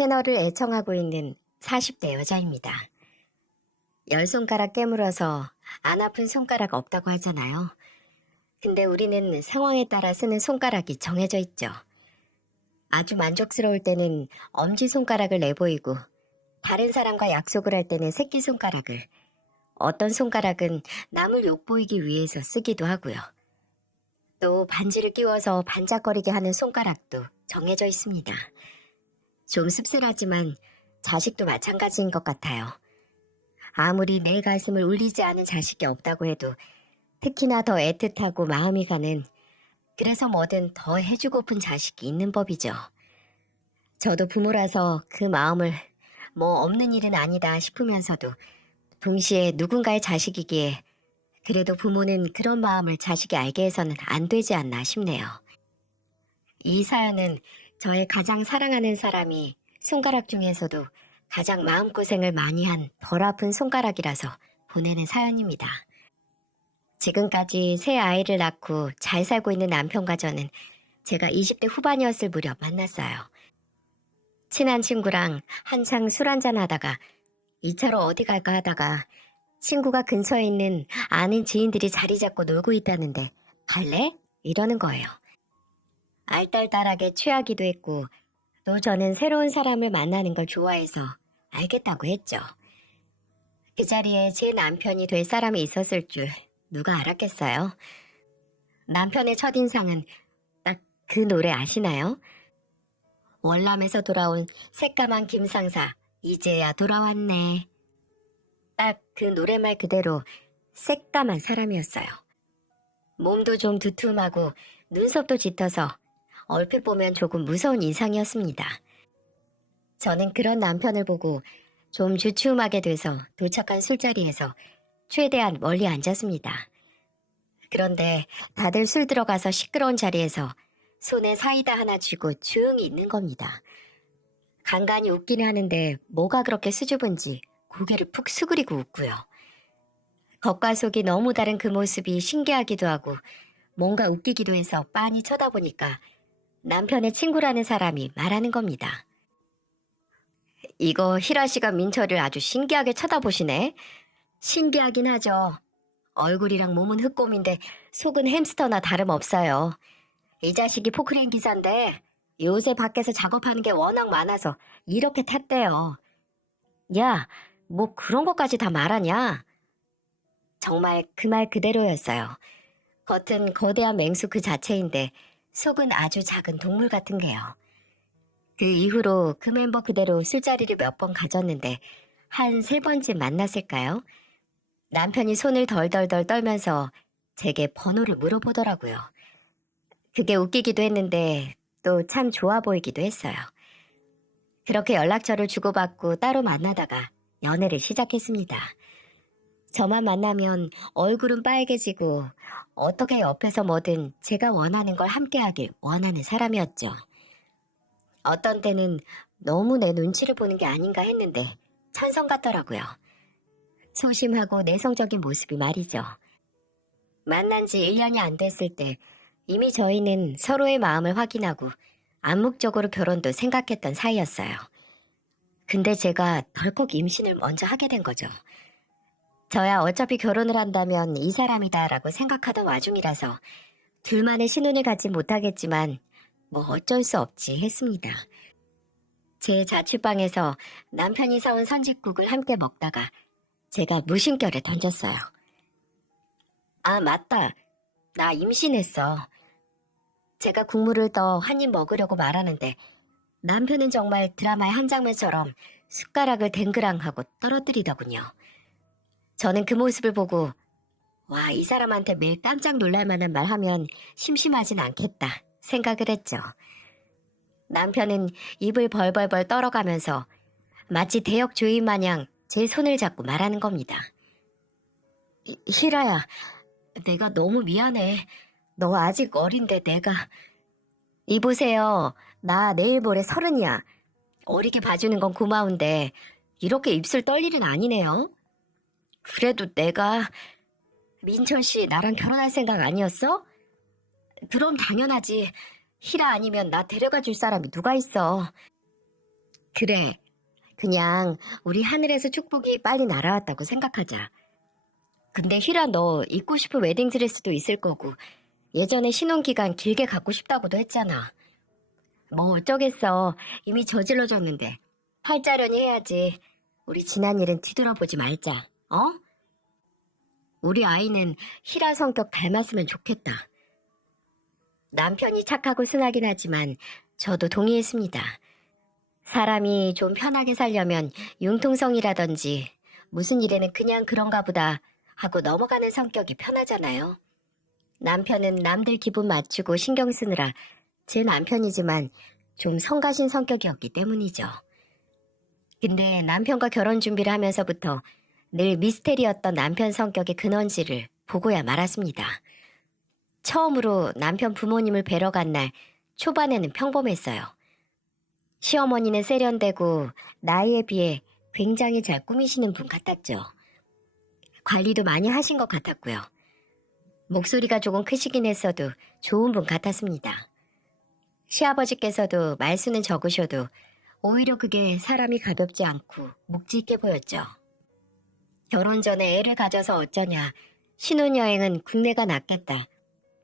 채널을 애청하고 있는 40대 여자입니다. 열 손가락 깨물어서 안 아픈 손가락 없다고 하잖아요. 근데 우리는 상황에 따라 쓰는 손가락이 정해져 있죠. 아주 만족스러울 때는 엄지손가락을 내보이고, 다른 사람과 약속을 할 때는 새끼손가락을, 어떤 손가락은 남을 욕보이기 위해서 쓰기도 하고요. 또 반지를 끼워서 반짝거리게 하는 손가락도 정해져 있습니다. 좀 씁쓸하지만 자식도 마찬가지인 것 같아요. 아무리 내 가슴을 울리지 않은 자식이 없다고 해도 특히나 더 애틋하고 마음이 가는, 그래서 뭐든 더 해주고픈 자식이 있는 법이죠. 저도 부모라서 그 마음을 뭐 없는 일은 아니다 싶으면서도 동시에 누군가의 자식이기에 그래도 부모는 그런 마음을 자식이 알게 해서는 안 되지 않나 싶네요. 이 사연은 저의 가장 사랑하는 사람이 손가락 중에서도 가장 마음고생을 많이 한 덜 아픈 손가락이라서 보내는 사연입니다. 지금까지 새 아이를 낳고 잘 살고 있는 남편과 저는 제가 20대 후반이었을 무렵 만났어요. 친한 친구랑 한창 술 한잔 하다가 2차로 어디 갈까 하다가 친구가 근처에 있는 아는 지인들이 자리 잡고 놀고 있다는데 갈래? 이러는 거예요. 알딸딸하게 취하기도 했고 또 저는 새로운 사람을 만나는 걸 좋아해서 알겠다고 했죠. 그 자리에 제 남편이 될 사람이 있었을 줄 누가 알았겠어요? 남편의 첫인상은 딱 그 노래 아시나요? 월남에서 돌아온 새까만 김상사 이제야 돌아왔네. 딱 그 노래말 그대로 새까만 사람이었어요. 몸도 좀 두툼하고 눈썹도 짙어서 얼핏 보면 조금 무서운 인상이었습니다. 저는 그런 남편을 보고 좀 주춤하게 돼서 도착한 술자리에서 최대한 멀리 앉았습니다. 그런데 다들 술 들어가서 시끄러운 자리에서 손에 사이다 하나 쥐고 조용히 있는 겁니다. 간간히 웃기는 하는데 뭐가 그렇게 수줍은지 고개를 푹 수그리고 웃고요. 겉과 속이 너무 다른 그 모습이 신기하기도 하고 뭔가 웃기기도 해서 빤히 쳐다보니까 남편의 친구라는 사람이 말하는 겁니다. 이거 희라 씨가 민철을 아주 신기하게 쳐다보시네. 신기하긴 하죠. 얼굴이랑 몸은 흑곰인데 속은 햄스터나 다름없어요. 이 자식이 포크레인 기사인데 요새 밖에서 작업하는 게 워낙 많아서 이렇게 탔대요. 야, 뭐 그런 것까지 다 말하냐? 정말 그 말 그대로였어요. 겉은 거대한 맹수 그 자체인데 속은 아주 작은 동물 같은 게요. 그 이후로 그 멤버 그대로 술자리를 몇 번 가졌는데 한 3번쯤 만났을까요? 남편이 손을 덜덜덜 떨면서 제게 번호를 물어보더라고요. 그게 웃기기도 했는데 또 참 좋아 보이기도 했어요. 그렇게 연락처를 주고받고 따로 만나다가 연애를 시작했습니다. 저만 만나면 얼굴은 빨개지고 어떻게 옆에서 뭐든 제가 원하는 걸 함께하길 원하는 사람이었죠. 어떤 때는 너무 내 눈치를 보는 게 아닌가 했는데 천성 같더라고요. 소심하고 내성적인 모습이 말이죠. 만난 지 1년이 안 됐을 때 이미 저희는 서로의 마음을 확인하고 암묵적으로 결혼도 생각했던 사이였어요. 근데 제가 덜컥 임신을 먼저 하게 된 거죠. 저야 어차피 결혼을 한다면 이 사람이다라고 생각하던 와중이라서 둘만의 신혼을 갖지 못하겠지만 뭐 어쩔 수 없지 했습니다. 제 자취방에서 남편이 사온 선짓국을 함께 먹다가 제가 무심결에 던졌어요. 아, 맞다. 나 임신했어. 제가 국물을 더 한 입 먹으려고 말하는데 남편은 정말 드라마의 한 장면처럼 숟가락을 댕그랑 하고 떨어뜨리더군요. 저는 그 모습을 보고 와, 이 사람한테 매일 깜짝 놀랄 만한 말 하면 심심하진 않겠다 생각을 했죠. 남편은 입을 벌벌벌 떨어가면서 마치 대역 조인 마냥 제 손을 잡고 말하는 겁니다. 희라야, 내가 너무 미안해. 너 아직 어린데 내가... 이보세요. 나 내일 모레 30이야. 어리게 봐주는 건 고마운데 이렇게 입술 떨 일은 아니네요. 그래도 내가... 민철 씨 나랑 결혼할 생각 아니었어? 그럼 당연하지. 희라 아니면 나 데려가 줄 사람이 누가 있어. 그래. 그냥 우리 하늘에서 축복이 빨리 날아왔다고 생각하자. 근데 희라 너 입고 싶은 웨딩드레스도 있을 거고 예전에 신혼기간 길게 갖고 싶다고도 했잖아. 뭐 어쩌겠어. 이미 저질러졌는데. 팔자련이 해야지. 우리 지난 일은 뒤돌아보지 말자. 어? 우리 아이는 희라 성격 닮았으면 좋겠다. 남편이 착하고 순하긴 하지만 저도 동의했습니다. 사람이 좀 편하게 살려면 융통성이라든지 무슨 일에는 그냥 그런가 보다 하고 넘어가는 성격이 편하잖아요. 남편은 남들 기분 맞추고 신경 쓰느라 제 남편이지만 좀 성가신 성격이었기 때문이죠. 근데 남편과 결혼 준비를 하면서부터 늘 미스테리였던 남편 성격의 근원지를 보고야 말았습니다. 처음으로 남편 부모님을 뵈러 간 날 초반에는 평범했어요. 시어머니는 세련되고 나이에 비해 굉장히 잘 꾸미시는 분 같았죠. 관리도 많이 하신 것 같았고요. 목소리가 조금 크시긴 했어도 좋은 분 같았습니다. 시아버지께서도 말수는 적으셔도 오히려 그게 사람이 가볍지 않고 묵지 있게 보였죠. 결혼 전에 애를 가져서 어쩌냐, 신혼여행은 국내가 낫겠다,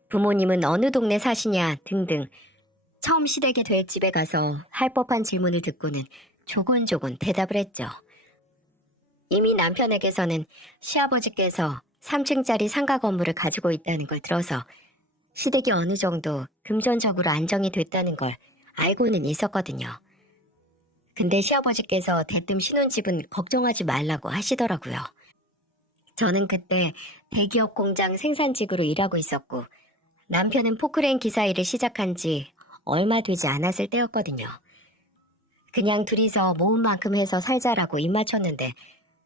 부모님은 어느 동네 사시냐 등등 처음 시댁에 될 집에 가서 할 법한 질문을 듣고는 조곤조곤 대답을 했죠. 이미 남편에게서는 시아버지께서 3층짜리 상가 건물을 가지고 있다는 걸 들어서 시댁이 어느 정도 금전적으로 안정이 됐다는 걸 알고는 있었거든요. 근데 시아버지께서 대뜸 신혼집은 걱정하지 말라고 하시더라고요. 저는 그때 대기업 공장 생산직으로 일하고 있었고 남편은 포크레인 기사 일을 시작한 지 얼마 되지 않았을 때였거든요. 그냥 둘이서 모은 만큼 해서 살자라고 입 맞췄는데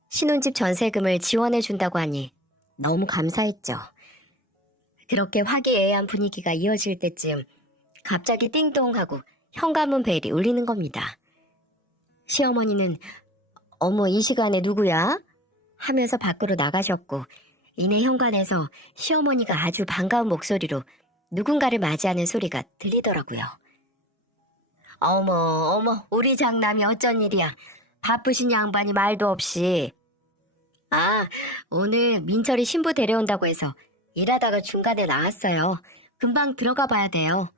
신혼집 전세금을 지원해 준다고 하니 너무 감사했죠. 그렇게 화기애애한 분위기가 이어질 때쯤 갑자기 띵동하고 현관문 벨이 울리는 겁니다. 시어머니는 어머 이 시간에 누구야? 하면서 밖으로 나가셨고 이내 현관에서 시어머니가 아주 반가운 목소리로 누군가를 맞이하는 소리가 들리더라고요. 어머 우리 장남이 어쩐 일이야. 바쁘신 양반이 말도 없이. 아, 오늘 민철이 신부 데려온다고 해서 일하다가 중간에 나왔어요. 금방 들어가 봐야 돼요.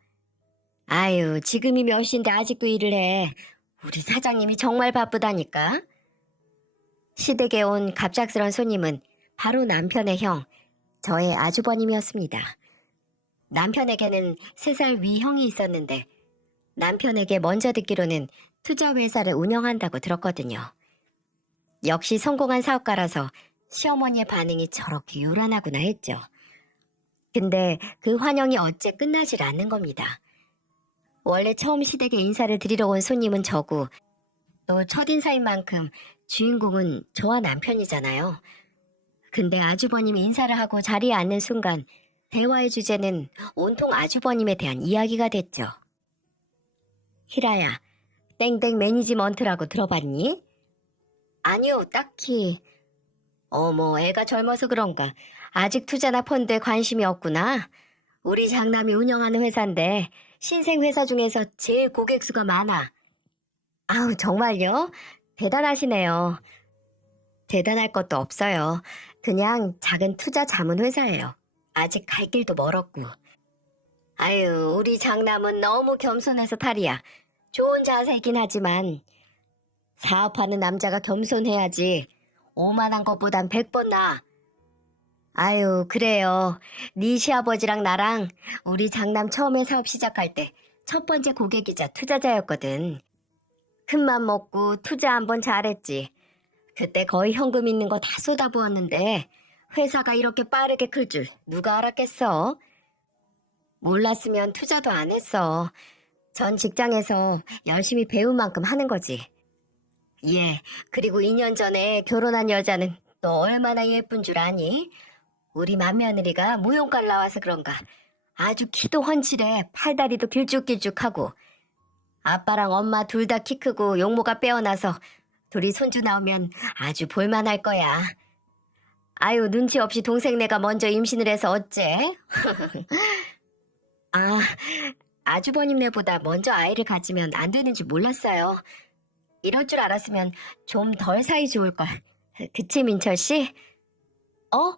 아유, 지금이 몇 시인데 아직도 일을 해. 우리 사장님이 정말 바쁘다니까. 시댁에 온 갑작스런 손님은 바로 남편의 형, 저의 아주버님이었습니다. 남편에게는 3살 위 형이 있었는데 남편에게 먼저 듣기로는 투자회사를 운영한다고 들었거든요. 역시 성공한 사업가라서 시어머니의 반응이 저렇게 요란하구나 했죠. 근데 그 환영이 어째 끝나질 않는 겁니다. 원래 처음 시댁에 인사를 드리러 온 손님은 저고 또 첫인사인 만큼 주인공은 저와 남편이잖아요. 근데 아주버님이 인사를 하고 자리에 앉는 순간 대화의 주제는 온통 아주버님에 대한 이야기가 됐죠. 희라야, 땡땡 매니지먼트라고 들어봤니? 아니요, 딱히. 어머, 애가 젊어서 그런가. 아직 투자나 펀드에 관심이 없구나. 우리 장남이 운영하는 회사인데 신생 회사 중에서 제일 고객 수가 많아. 아우, 정말요? 대단하시네요. 대단할 것도 없어요. 그냥 작은 투자 자문 회사예요. 아직 갈 길도 멀었고. 아유, 우리 장남은 너무 겸손해서 탈이야. 좋은 자세이긴 하지만 사업하는 남자가 겸손해야지. 오만한 것보단 100번 나아. 아유, 그래요. 네 시아버지랑 나랑 우리 장남 처음에 사업 시작할 때 첫 번째 고객이자 투자자였거든. 큰맘 먹고 투자 한번 잘했지. 그때 거의 현금 있는 거 다 쏟아부었는데 회사가 이렇게 빠르게 클 줄 누가 알았겠어? 몰랐으면 투자도 안 했어. 전 직장에서 열심히 배운 만큼 하는 거지. 예, 그리고 2년 전에 결혼한 여자는 또 얼마나 예쁜 줄 아니? 우리 맏며느리가 무용과를 나와서 그런가 아주 키도 훤칠해. 팔다리도 길쭉길쭉하고. 아빠랑 엄마 둘 다 키 크고 용모가 빼어나서 둘이 손주 나오면 아주 볼만할 거야. 아유, 눈치 없이 동생네가 먼저 임신을 해서 어째? 아, 아주버님네보다 먼저 아이를 가지면 안 되는 줄 몰랐어요. 이럴 줄 알았으면 좀 덜 사이 좋을걸. 그치, 민철 씨? 어?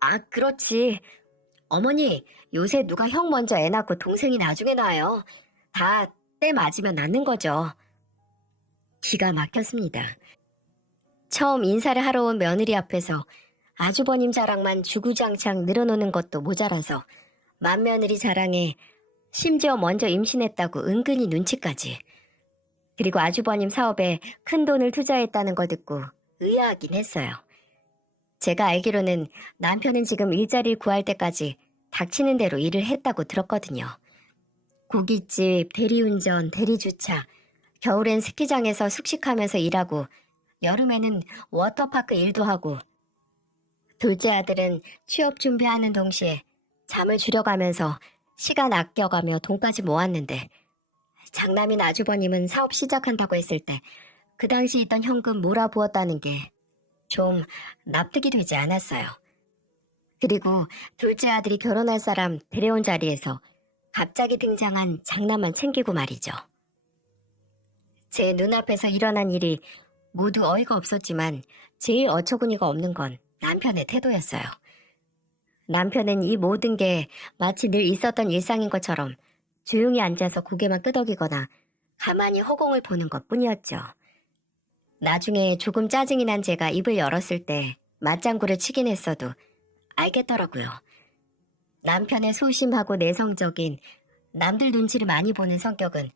아, 그렇지. 어머니, 요새 누가 형 먼저 애 낳고 동생이 나중에 낳아요. 다 때 맞으면 낳는 거죠. 기가 막혔습니다. 처음 인사를 하러 온 며느리 앞에서 아주버님 자랑만 주구장창 늘어놓는 것도 모자라서 맏며느리 자랑에 심지어 먼저 임신했다고 은근히 눈치까지. 그리고 아주버님 사업에 큰 돈을 투자했다는 걸 듣고 의아하긴 했어요. 제가 알기로는 남편은 지금 일자리를 구할 때까지 닥치는 대로 일을 했다고 들었거든요. 고깃집, 대리운전, 대리주차, 겨울엔 스키장에서 숙식하면서 일하고 여름에는 워터파크 일도 하고 둘째 아들은 취업 준비하는 동시에 잠을 줄여가면서 시간 아껴가며 돈까지 모았는데 장남인 아주버님은 사업 시작한다고 했을 때 그 당시 있던 현금 몰아부었다는 게 좀 납득이 되지 않았어요. 그리고 둘째 아들이 결혼할 사람 데려온 자리에서 갑자기 등장한 장남만 챙기고 말이죠. 제 눈앞에서 일어난 일이 모두 어이가 없었지만 제일 어처구니가 없는 건 남편의 태도였어요. 남편은 이 모든 게 마치 늘 있었던 일상인 것처럼 조용히 앉아서 고개만 끄덕이거나 가만히 허공을 보는 것뿐이었죠. 나중에 조금 짜증이 난 제가 입을 열었을 때 맞장구를 치긴 했어도 알겠더라고요. 남편의 소심하고 내성적인 남들 눈치를 많이 보는 성격은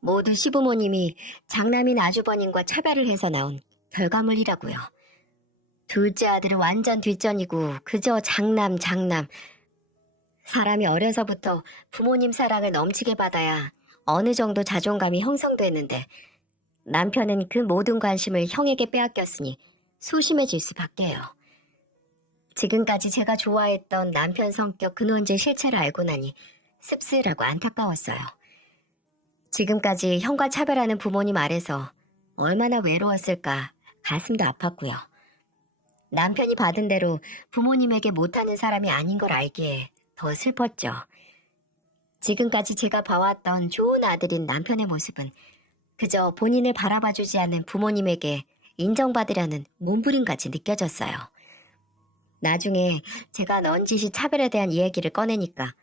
모두 시부모님이 장남인 아주버님과 차별을 해서 나온 결과물이라고요. 둘째 아들은 완전 뒷전이고 그저 장남. 사람이 어려서부터 부모님 사랑을 넘치게 받아야 어느 정도 자존감이 형성됐는데 남편은 그 모든 관심을 형에게 빼앗겼으니 소심해질 수밖에요. 지금까지 제가 좋아했던 남편 성격 근원질 실체를 알고 나니 씁쓸하고 안타까웠어요. 지금까지 형과 차별하는 부모님 아래서 얼마나 외로웠을까 가슴도 아팠고요. 남편이 받은 대로 부모님에게 못하는 사람이 아닌 걸 알기에 더 슬펐죠. 지금까지 제가 봐왔던 좋은 아들인 남편의 모습은 그저 본인을 바라봐주지 않는 부모님에게 인정받으려는 몸부림같이 느껴졌어요. 나중에 제가 넌지시 차별에 대한 이야기를 꺼내니까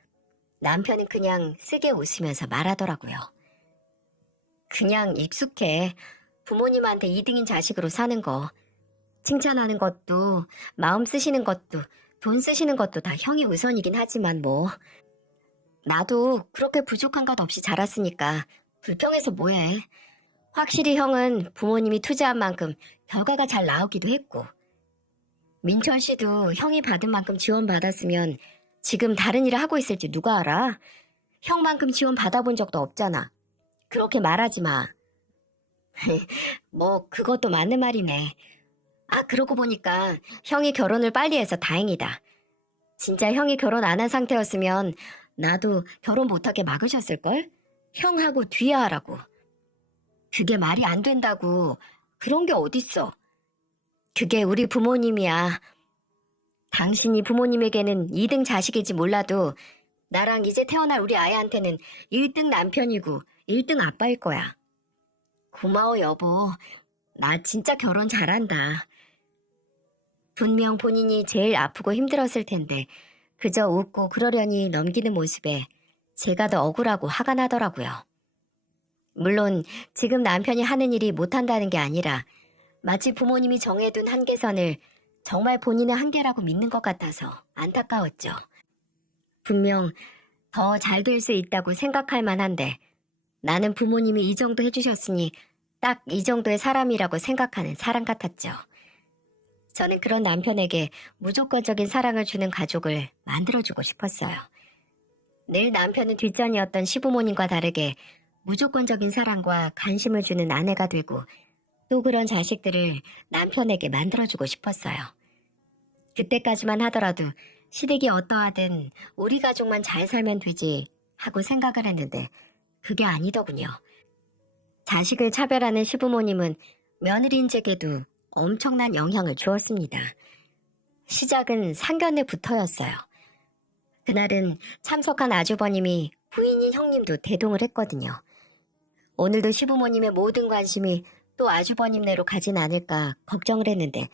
남편은 그냥 쓰게 웃으면서 말하더라고요. 그냥 익숙해. 부모님한테 2등인 자식으로 사는 거. 칭찬하는 것도, 마음 쓰시는 것도, 돈 쓰시는 것도 다 형이 우선이긴 하지만 뭐. 나도 그렇게 부족한 것 없이 자랐으니까 불평해서 뭐해. 확실히 형은 부모님이 투자한 만큼 결과가 잘 나오기도 했고. 민철 씨도 형이 받은 만큼 지원받았으면 지금 다른 일을 하고 있을지 누가 알아? 형만큼 지원 받아본 적도 없잖아. 그렇게 말하지 마. 뭐 그것도 맞는 말이네. 아, 그러고 보니까 형이 결혼을 빨리 해서 다행이다. 진짜 형이 결혼 안 한 상태였으면 나도 결혼 못하게 막으셨을걸? 형하고 뒤에 하라고. 그게 말이 안 된다고. 그런 게 어딨어. 그게 우리 부모님이야. 당신이 부모님에게는 2등 자식일지 몰라도 나랑 이제 태어날 우리 아이한테는 1등 남편이고 1등 아빠일 거야. 고마워 여보. 나 진짜 결혼 잘한다. 분명 본인이 제일 아프고 힘들었을 텐데 그저 웃고 그러려니 넘기는 모습에 제가 더 억울하고 화가 나더라고요. 물론 지금 남편이 하는 일이 못한다는 게 아니라 마치 부모님이 정해둔 한계선을 정말 본인의 한계라고 믿는 것 같아서 안타까웠죠. 분명 더 잘 될 수 있다고 생각할 만한데 나는 부모님이 이 정도 해주셨으니 딱 이 정도의 사람이라고 생각하는 사람 같았죠. 저는 그런 남편에게 무조건적인 사랑을 주는 가족을 만들어주고 싶었어요. 늘 남편은 뒷전이었던 시부모님과 다르게 무조건적인 사랑과 관심을 주는 아내가 되고 또 그런 자식들을 남편에게 만들어주고 싶었어요. 그때까지만 하더라도 시댁이 어떠하든 우리 가족만 잘 살면 되지 하고 생각을 했는데 그게 아니더군요. 자식을 차별하는 시부모님은 며느리인제게도 엄청난 영향을 주었습니다. 시작은 상견례부터였어요. 그날은 참석한 아주버님이 부인인 형님도 대동을 했거든요. 오늘도 시부모님의 모든 관심이 또 아주버님네로 가진 않을까 걱정을 했는데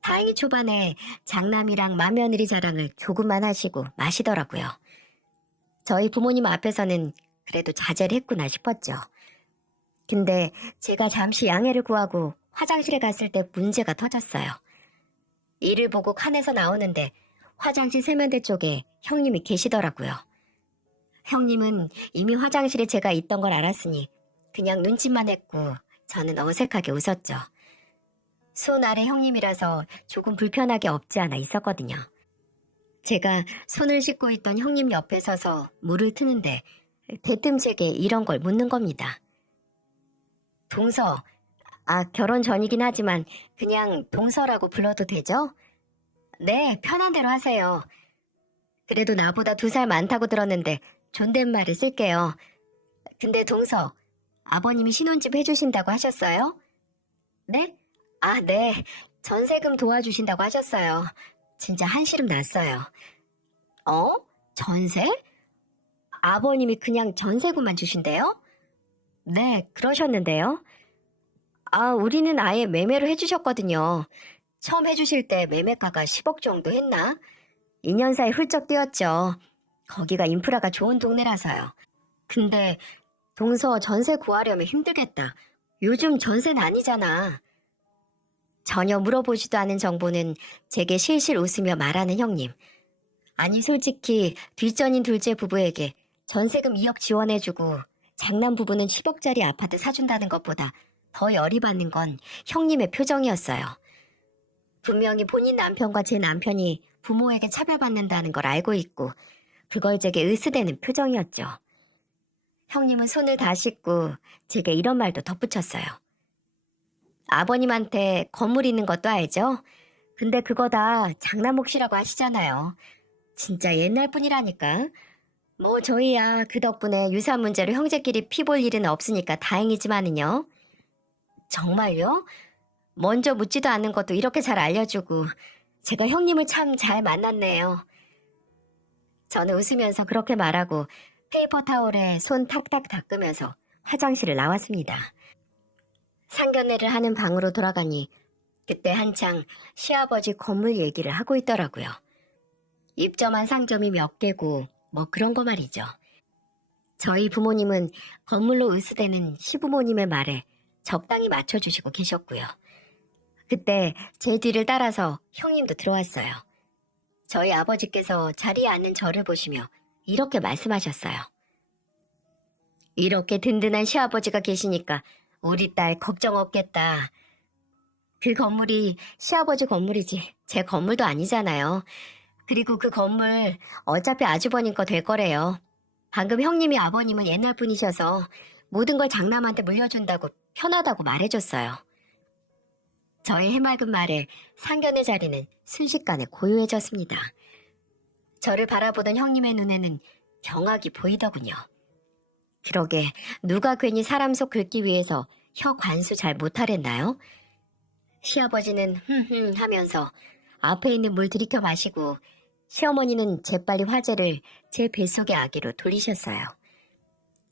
다행히 초반에 장남이랑 맏며느리 자랑을 조금만 하시고 마시더라고요. 저희 부모님 앞에서는 그래도 자제를 했구나 싶었죠. 근데 제가 잠시 양해를 구하고 화장실에 갔을 때 문제가 터졌어요. 이를 보고 칸에서 나오는데 화장실 세면대 쪽에 형님이 계시더라고요. 형님은 이미 화장실에 제가 있던 걸 알았으니 그냥 눈짓만 했고 저는 어색하게 웃었죠. 손 아래 형님이라서 조금 불편하게 없지 않아 있었거든요. 제가 손을 씻고 있던 형님 옆에 서서 물을 트는데 대뜸 제게 이런 걸 묻는 겁니다. 동서, 결혼 전이긴 하지만 그냥 동서라고 불러도 되죠? 네, 편한 대로 하세요. 그래도 나보다 2살 많다고 들었는데 존댓말을 쓸게요. 근데 동서, 아버님이 신혼집 해주신다고 하셨어요? 네? 네. 전세금 도와주신다고 하셨어요. 진짜 한시름 났어요. 어? 전세? 아버님이 그냥 전세금만 주신대요? 네, 그러셨는데요. 우리는 아예 매매로 해주셨거든요. 처음 해주실 때 매매가가 10억 정도 했나? 2년 사이 훌쩍 뛰었죠. 거기가 인프라가 좋은 동네라서요. 근데 동서 전세 구하려면 힘들겠다. 요즘 전세는 아니잖아. 전혀 물어보지도 않은 정보는 제게 실실 웃으며 말하는 형님. 아니 솔직히 뒷전인 둘째 부부에게 전세금 2억 지원해주고 장남 부부는 10억짜리 아파트 사준다는 것보다 더 열이 받는 건 형님의 표정이었어요. 분명히 본인 남편과 제 남편이 부모에게 차별받는다는 걸 알고 있고 그걸 제게 으스대는 표정이었죠. 형님은 손을 다 씻고 제게 이런 말도 덧붙였어요. 아버님한테 건물 있는 것도 알죠? 근데 그거 다 장남 몫이라고 하시잖아요. 진짜 옛날 분이라니까. 뭐 저희야 그 덕분에 유산 문제로 형제끼리 피 볼 일은 없으니까 다행이지만은요. 정말요? 먼저 묻지도 않는 것도 이렇게 잘 알려주고 제가 형님을 참 잘 만났네요. 저는 웃으면서 그렇게 말하고 페이퍼 타올에 손 탁탁 닦으면서 화장실을 나왔습니다. 상견례를 하는 방으로 돌아가니 그때 한창 시아버지 건물 얘기를 하고 있더라고요. 입점한 상점이 몇 개고 뭐 그런 거 말이죠. 저희 부모님은 건물로 으스대는 시부모님의 말에 적당히 맞춰주시고 계셨고요. 그때 제 뒤를 따라서 형님도 들어왔어요. 저희 아버지께서 자리에 앉는 저를 보시며 이렇게 말씀하셨어요. 이렇게 든든한 시아버지가 계시니까 우리 딸 걱정 없겠다. 그 건물이 시아버지 건물이지 제 건물도 아니잖아요. 그리고 그 건물 어차피 아주버님 거 될 거래요. 방금 형님이 아버님은 옛날 분이셔서 모든 걸 장남한테 물려준다고 편하다고 말해줬어요. 저의 해맑은 말에 상견례 자리는 순식간에 고요해졌습니다. 저를 바라보던 형님의 눈에는 경악이 보이더군요. 그러게 누가 괜히 사람 속 긁기 위해서 혀 관수 잘 못하랬나요? 시아버지는 흠흠 하면서 앞에 있는 물 들이켜 마시고 시어머니는 재빨리 화제를 제 뱃속의 아기로 돌리셨어요.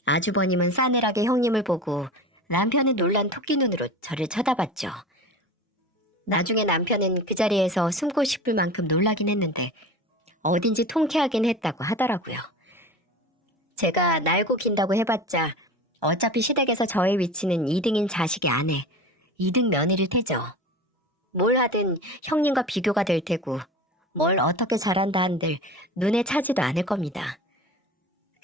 아주버님은 싸늘하게 형님을 보고 남편은 놀란 토끼 눈으로 저를 쳐다봤죠. 나중에 남편은 그 자리에서 숨고 싶을 만큼 놀라긴 했는데 어딘지 통쾌하긴 했다고 하더라고요. 제가 날고 긴다고 해봤자 어차피 시댁에서 저의 위치는 2등인 자식의 아내, 2등 며느리일 테죠. 뭘 하든 형님과 비교가 될 테고 뭘 어떻게 잘한다 한들 눈에 차지도 않을 겁니다.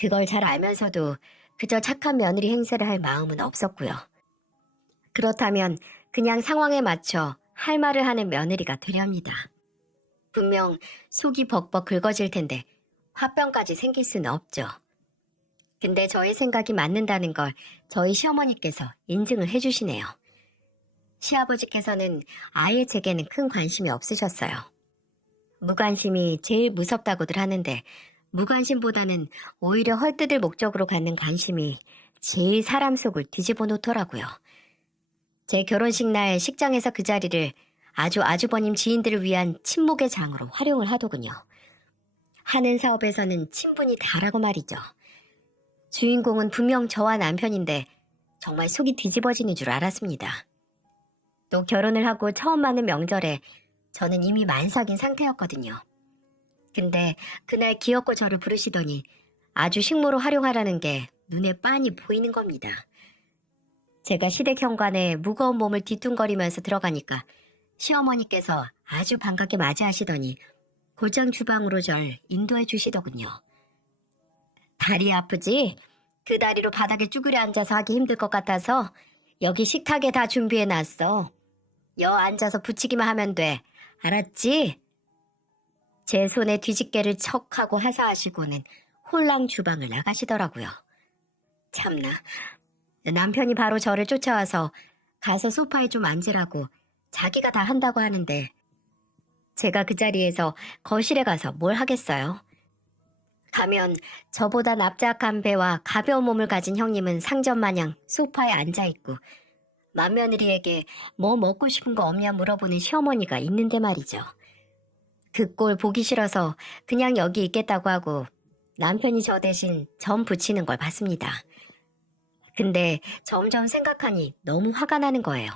그걸 잘 알면서도 그저 착한 며느리 행세를 할 마음은 없었고요. 그렇다면 그냥 상황에 맞춰 할 말을 하는 며느리가 되렵니다. 분명 속이 벅벅 긁어질 텐데 화병까지 생길 수는 없죠. 근데 저의 생각이 맞는다는 걸 저희 시어머니께서 인증을 해주시네요. 시아버지께서는 아예 제게는 큰 관심이 없으셨어요. 무관심이 제일 무섭다고들 하는데 무관심보다는 오히려 헐뜯을 목적으로 갖는 관심이 제일 사람 속을 뒤집어 놓더라고요. 제 결혼식 날 식장에서 그 자리를 아주버님 지인들을 위한 친목의 장으로 활용을 하더군요. 하는 사업에서는 친분이 다라고 말이죠. 주인공은 분명 저와 남편인데 정말 속이 뒤집어지는 줄 알았습니다. 또 결혼을 하고 처음 맞는 명절에 저는 이미 만삭인 상태였거든요. 근데 그날 기어코 저를 부르시더니 아주 식모로 활용하라는 게 눈에 빤히 보이는 겁니다. 제가 시댁 현관에 무거운 몸을 뒤뚱거리면서 들어가니까 시어머니께서 아주 반갑게 맞이하시더니 곧장 주방으로 절 인도해 주시더군요. 다리 아프지? 그 다리로 바닥에 쭈그려 앉아서 하기 힘들 것 같아서 여기 식탁에 다 준비해 놨어. 여 앉아서 붙이기만 하면 돼. 알았지? 제 손에 뒤집개를 척 하고 하사하시고는 홀랑 주방을 나가시더라고요. 참나. 남편이 바로 저를 쫓아와서 가서 소파에 좀 앉으라고 자기가 다 한다고 하는데 제가 그 자리에서 거실에 가서 뭘 하겠어요? 가면 저보다 납작한 배와 가벼운 몸을 가진 형님은 상전마냥 소파에 앉아있고 맏며느리에게 뭐 먹고 싶은 거 없냐 물어보는 시어머니가 있는데 말이죠. 그 꼴 보기 싫어서 그냥 여기 있겠다고 하고 남편이 저 대신 점 붙이는 걸 봤습니다. 근데 점점 생각하니 너무 화가 나는 거예요.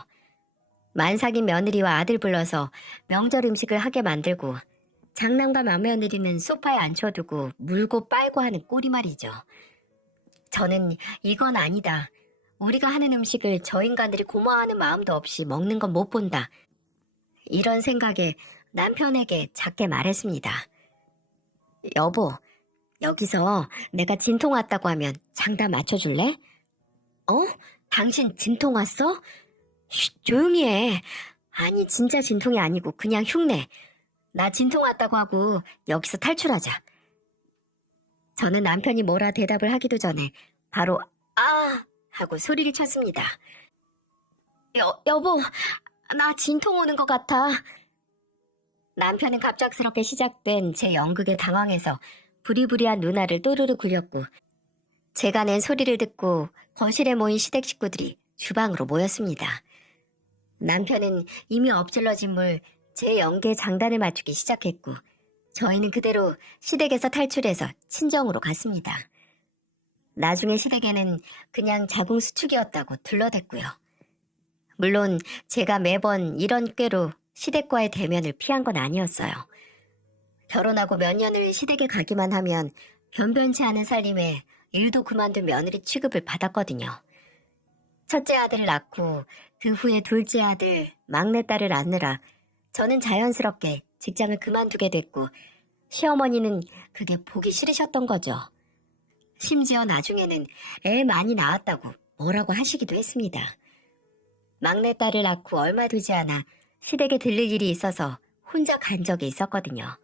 만삭인 며느리와 아들 불러서 명절 음식을 하게 만들고 장남과 맏며느리는 소파에 앉혀두고 물고 빨고 하는 꼴이 말이죠. 저는 이건 아니다. 우리가 하는 음식을 저 인간들이 고마워하는 마음도 없이 먹는 건 못 본다. 이런 생각에 남편에게 작게 말했습니다. 여보, 여기서 내가 진통 왔다고 하면 장단 맞춰줄래? 어? 당신 진통 왔어? 쉿, 조용히 해. 아니, 진짜 진통이 아니고 그냥 흉내. 나 진통 왔다고 하고 여기서 탈출하자. 저는 남편이 뭐라 대답을 하기도 전에 바로 아! 하고 소리를 쳤습니다. 여보, 나 진통 오는 것 같아. 남편은 갑작스럽게 시작된 제 연극에 당황해서 부리부리한 누나를 또르르 굴렸고 제가 낸 소리를 듣고 거실에 모인 시댁 식구들이 주방으로 모였습니다. 남편은 이미 엎질러진 물 제 연기에 장단을 맞추기 시작했고 저희는 그대로 시댁에서 탈출해서 친정으로 갔습니다. 나중에 시댁에는 그냥 자궁수축이었다고 둘러댔고요. 물론 제가 매번 이런 꾀로 시댁과의 대면을 피한 건 아니었어요. 결혼하고 몇 년을 시댁에 가기만 하면 변변치 않은 살림에 일도 그만둔 며느리 취급을 받았거든요. 첫째 아들을 낳고 그 후에 둘째 아들, 막내딸을 낳느라 저는 자연스럽게 직장을 그만두게 됐고 시어머니는 그게 보기 싫으셨던 거죠. 심지어 나중에는 애 많이 낳았다고 뭐라고 하시기도 했습니다. 막내딸을 낳고 얼마 되지 않아 시댁에 들릴 일이 있어서 혼자 간 적이 있었거든요.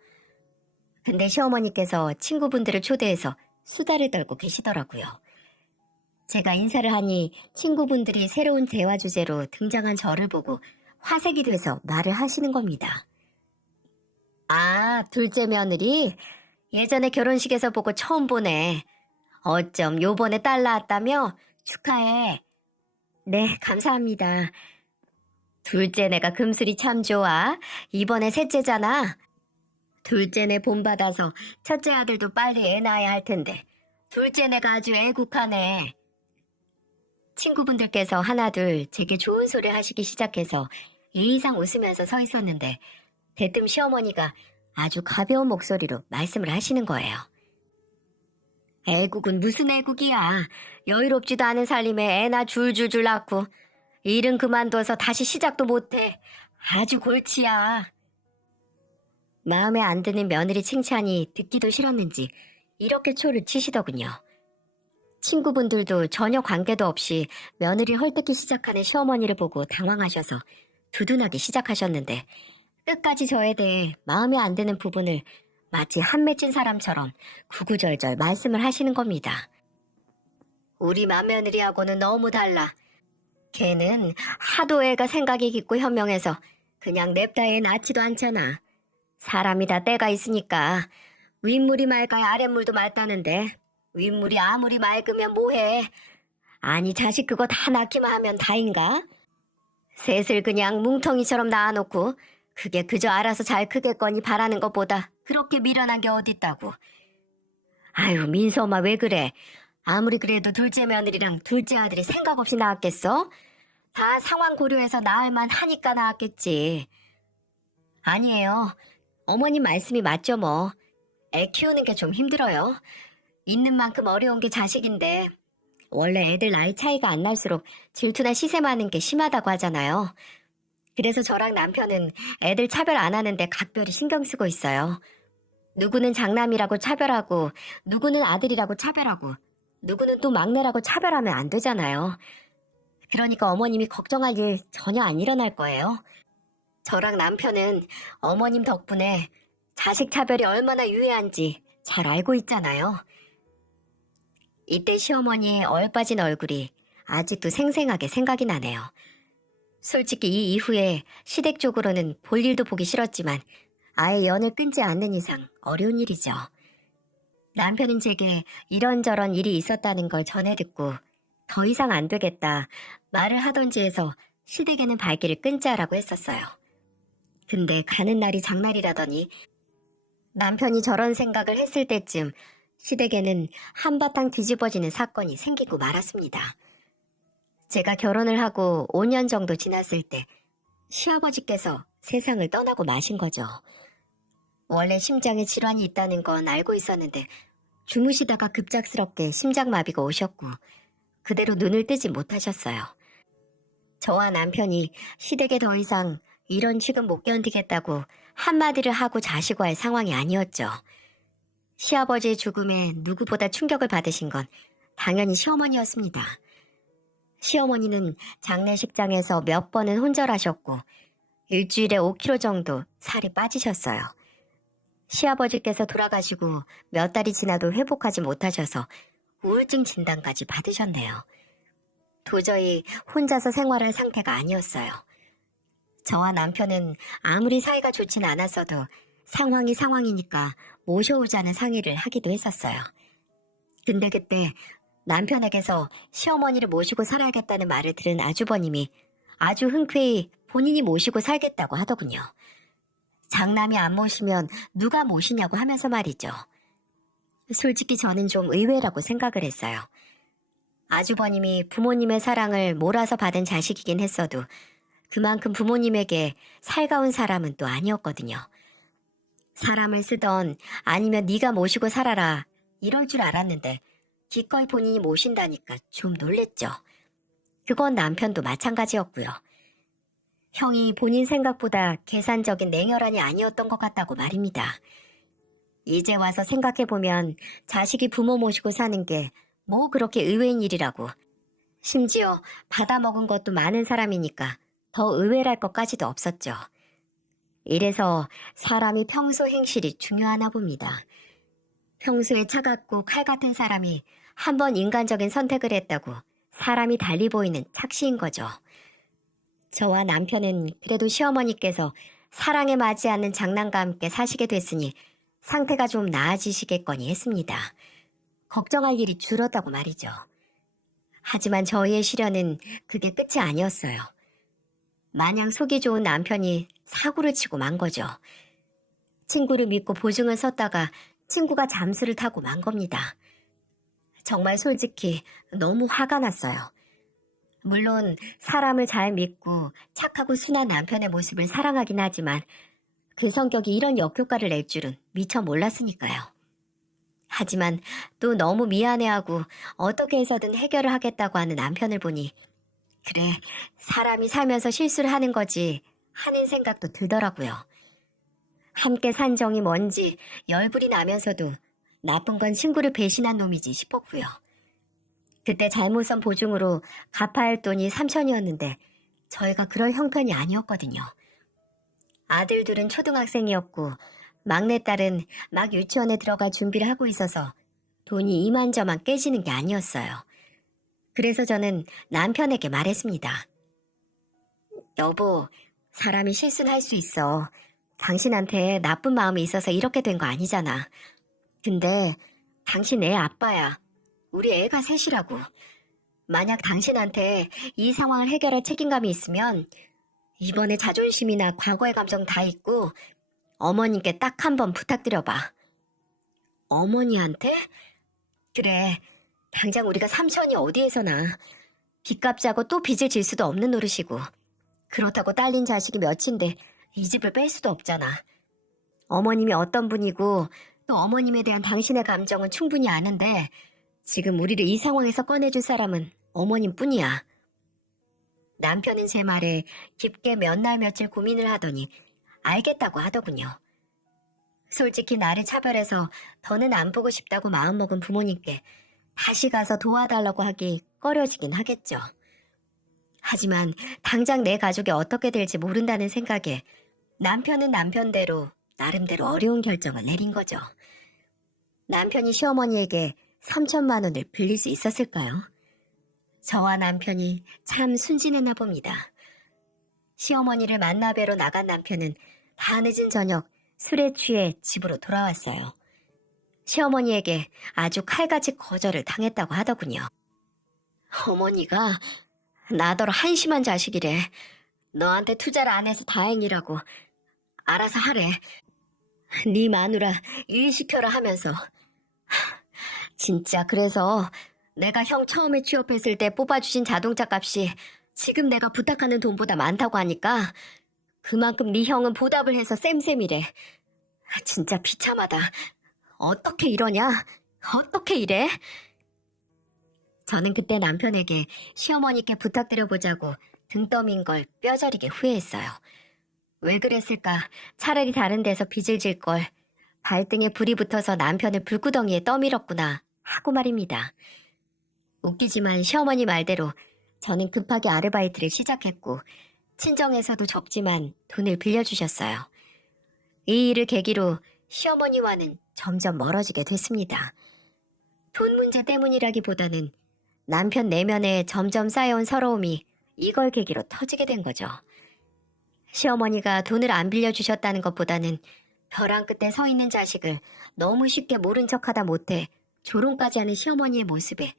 근데 시어머니께서 친구분들을 초대해서 수다를 떨고 계시더라고요. 제가 인사를 하니 친구분들이 새로운 대화 주제로 등장한 저를 보고 화색이 돼서 말을 하시는 겁니다. 아, 둘째 며느리? 예전에 결혼식에서 보고 처음 보네. 어쩜 요번에 딸 낳았다며? 축하해. 네, 감사합니다. 둘째 내가 금슬이 참 좋아. 이번에 셋째잖아. 둘째 내 본받아서 첫째 아들도 빨리 애 낳아야 할 텐데 둘째 내가 아주 애국하네. 친구분들께서 하나둘 제게 좋은 소리 하시기 시작해서 예의상 웃으면서 서 있었는데 대뜸 시어머니가 아주 가벼운 목소리로 말씀을 하시는 거예요. 애국은 무슨 애국이야. 여유롭지도 않은 살림에 애나 줄줄줄 낳고 일은 그만둬서 다시 시작도 못해. 아주 골치야. 마음에 안 드는 며느리 칭찬이 듣기도 싫었는지 이렇게 초를 치시더군요. 친구분들도 전혀 관계도 없이 며느리 헐뜯기 시작하는 시어머니를 보고 당황하셔서 두둔하기 시작하셨는데 끝까지 저에 대해 마음에 안 드는 부분을 마치 한 맺힌 사람처럼 구구절절 말씀을 하시는 겁니다. 우리 맏며느리하고는 너무 달라. 걔는 하도 애가 생각이 깊고 현명해서 그냥 냅다 애 낳지도 않잖아. 사람이 다 때가 있으니까 윗물이 맑아야 아랫물도 맑다는데 윗물이 아무리 맑으면 뭐해. 아니 자식 그거 다 낳기만 하면 다인가? 셋을 그냥 뭉텅이처럼 낳아놓고 그게 그저 알아서 잘 크겠거니 바라는 것보다 그렇게 미련한 게 어딨다고. 아유 민수 엄마 왜 그래. 아무리 그래도 둘째 며느리랑 둘째 아들이 생각 없이 낳았겠어? 다 상황 고려해서 나을만 하니까 나았겠지. 아니에요. 어머님 말씀이 맞죠 뭐. 애 키우는 게 좀 힘들어요. 있는 만큼 어려운 게 자식인데 원래 애들 나이 차이가 안 날수록 질투나 시샘하는 게 심하다고 하잖아요. 그래서 저랑 남편은 애들 차별 안 하는데 각별히 신경 쓰고 있어요. 누구는 장남이라고 차별하고 누구는 아들이라고 차별하고 누구는 또 막내라고 차별하면 안 되잖아요. 그러니까 어머님이 걱정할 일 전혀 안 일어날 거예요. 저랑 남편은 어머님 덕분에 자식 차별이 얼마나 유해한지 잘 알고 있잖아요. 이때 시어머니의 얼빠진 얼굴이 아직도 생생하게 생각이 나네요. 솔직히 이 이후에 시댁 쪽으로는 볼 일도 보기 싫었지만 아예 연을 끊지 않는 이상 어려운 일이죠. 남편은 제게 이런저런 일이 있었다는 걸 전해 듣고 더 이상 안 되겠다 말을 하던지 해서 시댁에는 발길을 끊자라고 했었어요. 근데 가는 날이 장날이라더니 남편이 저런 생각을 했을 때쯤 시댁에는 한바탕 뒤집어지는 사건이 생기고 말았습니다. 제가 결혼을 하고 5년 정도 지났을 때 시아버지께서 세상을 떠나고 마신 거죠. 원래 심장에 질환이 있다는 건 알고 있었는데 주무시다가 급작스럽게 심장마비가 오셨고 그대로 눈을 뜨지 못하셨어요. 저와 남편이 시댁에 더 이상 이런 취급 못 견디겠다고 한마디를 하고 자시고 할 상황이 아니었죠. 시아버지의 죽음에 누구보다 충격을 받으신 건 당연히 시어머니였습니다. 시어머니는 장례식장에서 몇 번은 혼절하셨고 일주일에 5kg 정도 살이 빠지셨어요. 시아버지께서 돌아가시고 몇 달이 지나도 회복하지 못하셔서 우울증 진단까지 받으셨네요. 도저히 혼자서 생활할 상태가 아니었어요. 저와 남편은 아무리 사이가 좋진 않았어도 상황이 상황이니까 모셔오자는 상의를 하기도 했었어요. 근데 그때 남편에게서 시어머니를 모시고 살아야겠다는 말을 들은 아주버님이 아주 흔쾌히 본인이 모시고 살겠다고 하더군요. 장남이 안 모시면 누가 모시냐고 하면서 말이죠. 솔직히 저는 좀 의외라고 생각을 했어요. 아주버님이 부모님의 사랑을 몰아서 받은 자식이긴 했어도 그만큼 부모님에게 살가운 사람은 또 아니었거든요. 사람을 쓰던 아니면 네가 모시고 살아라 이럴 줄 알았는데 기꺼이 본인이 모신다니까 좀 놀랬죠. 그건 남편도 마찬가지였고요. 형이 본인 생각보다 계산적인 냉혈한이 아니었던 것 같다고 말입니다. 이제 와서 생각해보면 자식이 부모 모시고 사는 게 뭐 그렇게 의외인 일이라고. 심지어 받아먹은 것도 많은 사람이니까 더 의외랄 것까지도 없었죠. 이래서 사람이 평소 행실이 중요하나 봅니다. 평소에 차갑고 칼 같은 사람이 한번 인간적인 선택을 했다고 사람이 달리 보이는 착시인 거죠. 저와 남편은 그래도 시어머니께서 사랑에 맞지 않는 장남과 함께 사시게 됐으니 상태가 좀 나아지시겠거니 했습니다. 걱정할 일이 줄었다고 말이죠. 하지만 저희의 시련은 그게 끝이 아니었어요. 마냥 속이 좋은 남편이 사고를 치고 만 거죠. 친구를 믿고 보증을 섰다가 친구가 잠수를 타고 만 겁니다. 정말 솔직히 너무 화가 났어요. 물론 사람을 잘 믿고 착하고 순한 남편의 모습을 사랑하긴 하지만 그 성격이 이런 역효과를 낼 줄은 미처 몰랐으니까요. 하지만 또 너무 미안해하고 어떻게 해서든 해결을 하겠다고 하는 남편을 보니 그래, 사람이 살면서 실수를 하는 거지 하는 생각도 들더라고요. 함께 산 정이 뭔지 열불이 나면서도 나쁜 건 친구를 배신한 놈이지 싶었고요. 그때 잘못 선 보증으로 갚아야 할 돈이 3천이었는데 저희가 그럴 형편이 아니었거든요. 아들 둘은 초등학생이었고 막내딸은 막 유치원에 들어갈 준비를 하고 있어서 돈이 이만저만 깨지는 게 아니었어요. 그래서 저는 남편에게 말했습니다. 여보, 사람이 실수는 할 수 있어. 당신한테 나쁜 마음이 있어서 이렇게 된 거 아니잖아. 근데 당신 애 아빠야. 우리 애가 셋이라고. 만약 당신한테 이 상황을 해결할 책임감이 있으면 이번에 자존심이나 과거의 감정 다 잊고 어머님께 딱 한 번 부탁드려봐. 어머니한테? 그래, 당장 우리가 삼천이 어디에서나. 빚 갚자고 또 빚을 질 수도 없는 노릇이고 그렇다고 딸린 자식이 몇인데 이 집을 뺄 수도 없잖아. 어머님이 어떤 분이고 또 어머님에 대한 당신의 감정은 충분히 아는데 지금 우리를 이 상황에서 꺼내줄 사람은 어머님뿐이야. 남편은 제 말에 깊게 몇 날 며칠 고민을 하더니 알겠다고 하더군요. 솔직히 나를 차별해서 더는 안 보고 싶다고 마음먹은 부모님께 다시 가서 도와달라고 하기 꺼려지긴 하겠죠. 하지만 당장 내 가족이 어떻게 될지 모른다는 생각에 남편은 남편대로 나름대로 어려운 결정을 내린 거죠. 남편이 시어머니에게 3천만 원을 빌릴 수 있었을까요? 저와 남편이 참 순진했나 봅니다. 시어머니를 만나 뵈러 나간 남편은 다 늦은 저녁 술에 취해 집으로 돌아왔어요. 시어머니에게 아주 칼같이 거절을 당했다고 하더군요. 어머니가 나더러 한심한 자식이래. 너한테 투자를 안 해서 다행이라고. 알아서 하래. 네 마누라 일 시켜라 하면서. 진짜 그래서 내가 형 처음에 취업했을 때 뽑아주신 자동차 값이 지금 내가 부탁하는 돈보다 많다고 하니까 그만큼 네 형은 보답을 해서 쌤쌤이래. 진짜 비참하다. 어떻게 이러냐? 어떻게 이래? 저는 그때 남편에게 시어머니께 부탁드려보자고 등 떠민 걸 뼈저리게 후회했어요. 왜 그랬을까? 차라리 다른 데서 빚을 질 걸. 발등에 불이 붙어서 남편을 불구덩이에 떠밀었구나 하고 말입니다. 웃기지만 시어머니 말대로 저는 급하게 아르바이트를 시작했고 친정에서도 적지만 돈을 빌려주셨어요. 이 일을 계기로 시어머니와는 점점 멀어지게 됐습니다. 돈 문제 때문이라기보다는 남편 내면에 점점 쌓여온 서러움이 이걸 계기로 터지게 된 거죠. 시어머니가 돈을 안 빌려주셨다는 것보다는 벼랑 끝에 서 있는 자식을 너무 쉽게 모른 척하다 못해 조롱까지 하는 시어머니의 모습에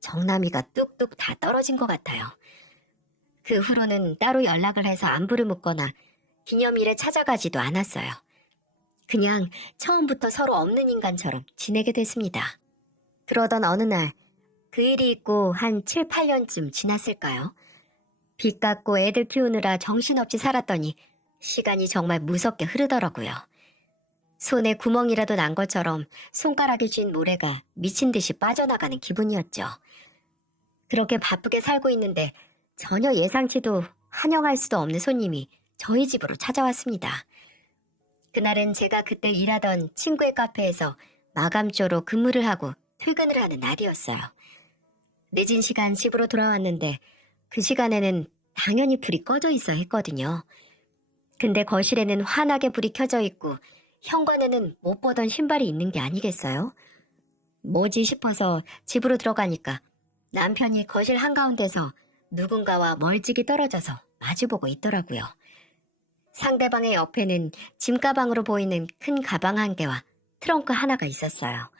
정남이가 뚝뚝 다 떨어진 것 같아요. 그 후로는 따로 연락을 해서 안부를 묻거나 기념일에 찾아가지도 않았어요. 그냥 처음부터 서로 없는 인간처럼 지내게 됐습니다. 그러던 어느 날 그 일이 있고 한 7, 8년쯤 지났을까요? 빚 갚고 애들 키우느라 정신없이 살았더니 시간이 정말 무섭게 흐르더라고요. 손에 구멍이라도 난 것처럼 손가락에 쥔 모래가 미친 듯이 빠져나가는 기분이었죠. 그렇게 바쁘게 살고 있는데 전혀 예상치도 환영할 수도 없는 손님이 저희 집으로 찾아왔습니다. 그날은 제가 그때 일하던 친구의 카페에서 마감조로 근무를 하고 퇴근을 하는 날이었어요. 늦은 시간 집으로 돌아왔는데 그 시간에는 당연히 불이 꺼져 있어야 했거든요. 근데 거실에는 환하게 불이 켜져 있고 현관에는 못 보던 신발이 있는 게 아니겠어요? 뭐지 싶어서 집으로 들어가니까 남편이 거실 한가운데서 누군가와 멀찍이 떨어져서 마주보고 있더라고요. 상대방의 옆에는 짐가방으로 보이는 큰 가방 한 개와 트렁크 하나가 있었어요.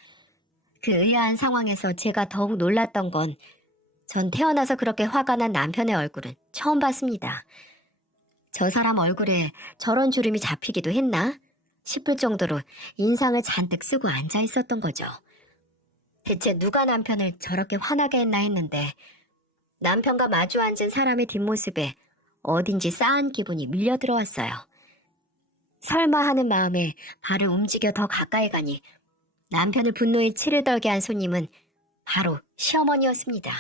그 의아한 상황에서 제가 더욱 놀랐던 건 전 태어나서 그렇게 화가 난 남편의 얼굴은 처음 봤습니다. 저 사람 얼굴에 저런 주름이 잡히기도 했나 싶을 정도로 인상을 잔뜩 쓰고 앉아 있었던 거죠. 대체 누가 남편을 저렇게 화나게 했나 했는데 남편과 마주 앉은 사람의 뒷모습에 어딘지 싸한 기분이 밀려 들어왔어요. 설마 하는 마음에 발을 움직여 더 가까이 가니 남편을 분노에 치를 떨게 한 손님은 바로 시어머니였습니다.